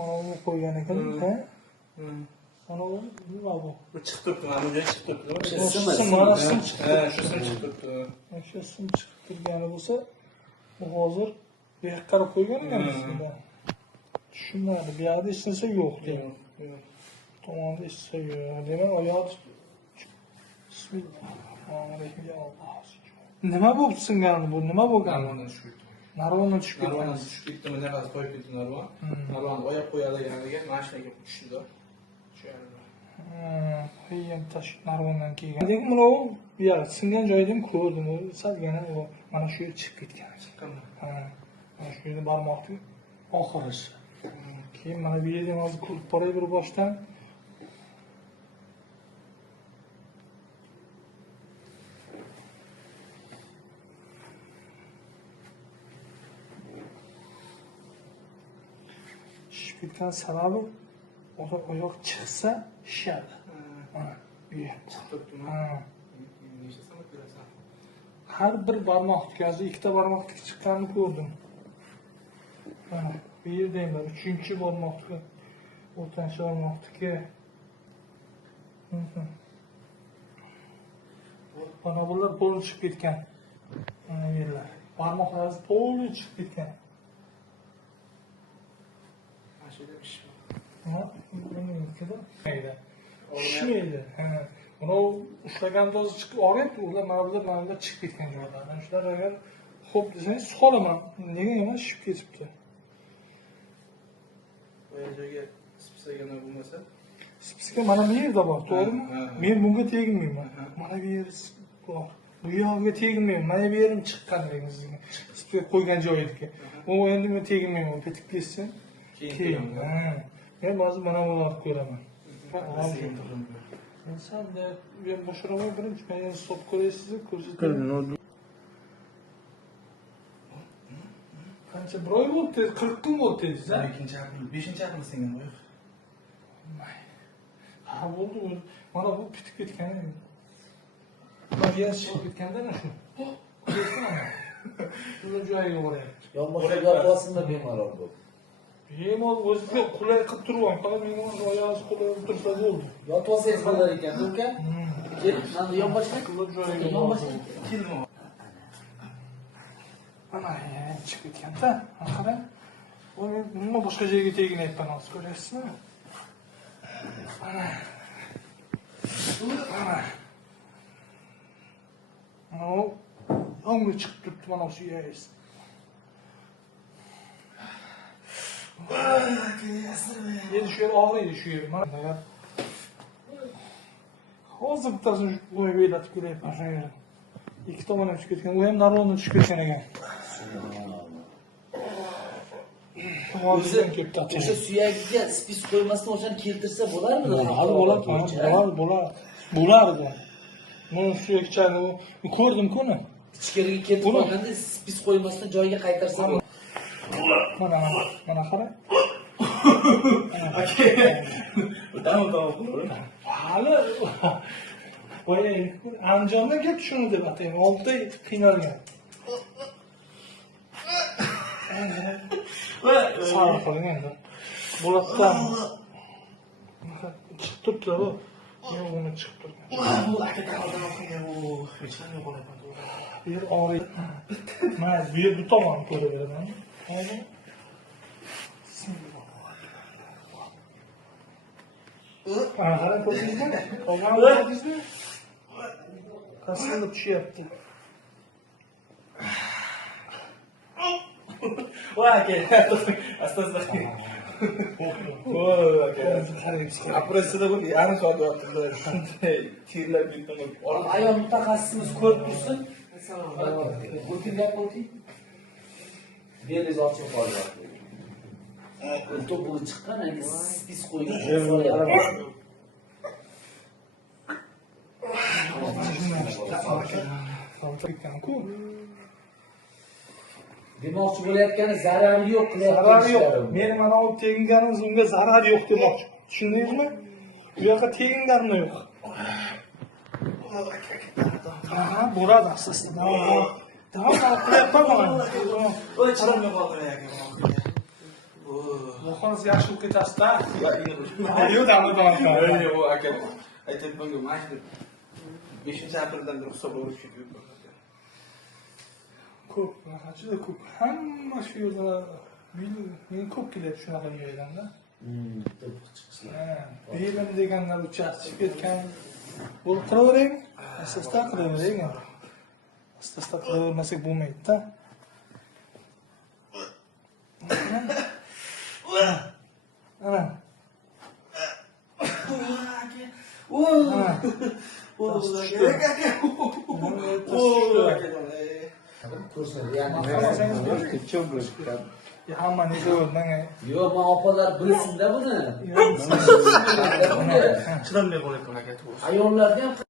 Mana bu qo'ygan ekan, ha? Mana bu nima bu? Bu chiqib turibdi, mana bunday chiqib turibdi. Shu sim chiqib Ha, shu sim chiqib turibdi. Shu sim chiqib turgani bo'lsa, bu hozir bu yoqqa qarab qo'ygan ekan bizda. Tushunmadi, bu yoqda hech narsa yo'q dedim. Tomonda hech narsa yo'q. Demak, oyoq Bismillahirrohmanirrohim. Ya Alloh. Nima bo'lib singani bu? Nima bo'lgan? Narvondan tushib ketdi. Narvondan tushib ketgan. Narvondan tushib ketdi, mana qaz qo'yib ketdi narvon. Narvonni oyoq qo'yadiganiga mashinaga tushdi. Ham tash narvondan kelgan. Lekin mana u bu yoq singan joydan ko'rdim. Salgina u mana shu yerga chiqib ketgan. Ha. Mana shu yerda barmoqni oxirisi. Keyin mana bu yerdan hozir ko'rib boray bir boshdan. Ketgan sababi oyoq chiqsa shishadi. Bu yerda. Har bir barmoq tikasi, ikkita barmoq tik chiqqanini ko'rdim. Mana bu yerda ham bor, 3-barmoqga, o'rtancha barmoqniki. Mana bular to'lib chiqib ketgan. Mana yerlar. Barmoqlar to'lib chiqib ketgan. Shishmaydi. Uni ushlaganda o'zi chiqib olib, ular mana bular chiqib ketgan joylardan. Shular agar xo'p desangiz solaman. Nega emas shishib ketibdi. Boya joyga spisiga bo'lmasa, spisiga mana bu yerda bor, to'g'rimi? Men bunga tegmayman. Mana bu yer bor. Bu yog'iga tegmayman. Mana bu yerim chiqqan degan sizga. Spisiga qo'ygan joyidagi. U endi men tegmayman, ketib ketsin. Keyin. Men hozir mana bularni ko'raman. Sen de ben boşaramay birinchi men stop ko'raysiz, ko'rsataman. Qancha bir oy bo'ldi? 40 kun bo'ldi dedingiz, ha? 5-aql singan oyoq. Ha bo'ldi. Mana bu bitib ketgan. Mana yer chiqib ketganda shu. Ko'rsana. Shuni joyiga borayapti. Yonboshga gaplasında bemalol bo'ldi. Bemalol o'ziga qulay qilib turibman. Faqat menga oyog'ingiz qulay o'tirsa bo'ldi. Yotib olsangiz bo'lar ekan, uka. Kelib, mana yonboshga joyiga yonboshga Kelma. Mana chiqib ketganda, qarang. Buni boshqa joyga teginyapman, hozir ko'rasizmi? Mana. Mana. O'ngga chiqib turibdi mana shu yeringiz. Endi shu yer og'riydi, shu yer. Mana hozir bittasini qo'yib o'ylatib kelyapman shu yerni. Ikki tomondan tushib ketgan, u ham narvondan tushib ketgan ekan. O'sha suyagiga spis qo'ymasdan o'shani keltirsa bo'larmidi? Bo'lardi. Buni suyakchani ko'rdim-ku uni. Ichkariga kelib qolganda spis qo'ymasdan joyiga qaytarsa bo'lar. Mana qara. Tamam. Hali boya Andijonda gap shuni deb atayman. 6 oy qiynalgan. Sağ qiling endi. Bulatdan chiqib turibdi bu. Yo'q, uni chiqib turgan. Bu akadan qilgan bu hech qanday qo'yapman. Bu yer og'riydi. Mana bu yer bu tomon ko'raveraman. Hozir. Qara ko'rdingizmi? Ko'rdingizmi? Qasırda tushyapti. Voy aka, asta-asta. Voy aka. Operatsiyada bu yarim soat vaqtida shunday terlab ketdim. Ayol mutaxassisimiz ko'rib tursin. O'tin gap o'ting. Beringiz ochib qo'ying. To'pug'i chiqqan, endi spis qo'ygan. Demoqchi bo'layotgani zarari yo'q qilyapti. Zarari yo'q. Men mana bu teginganimiz unga zarar yo'q demoqchi. Tushundingizmi? Bu yoqqa teginganim yo'q. Aha, bo'ladi asosda. Tamam, qilyapman mana. Voy chiroyli qoldi aka. Xolos yaxshi bo'lib ketasiz-da. Yo'q, Tamam, tamam. Yo'q, aka. Aytyapman-ku, mana shu 5-apreldan ruxsat olib ketib. Ko'p, juda ko'p. Hamma shu yerda men ko'p kelyapti shunaqa joydan-da. Bilim deganlar uchastik ketgan. Bo'lib qilavering. Asosda qilavering. Asosda qilavermasak bo'lmaydi-da. Ana. Hamma nega o'rnang? Yo'q, men opalar bilsin-da buni. Chidamli bo'layapman aka. Ayollarga ham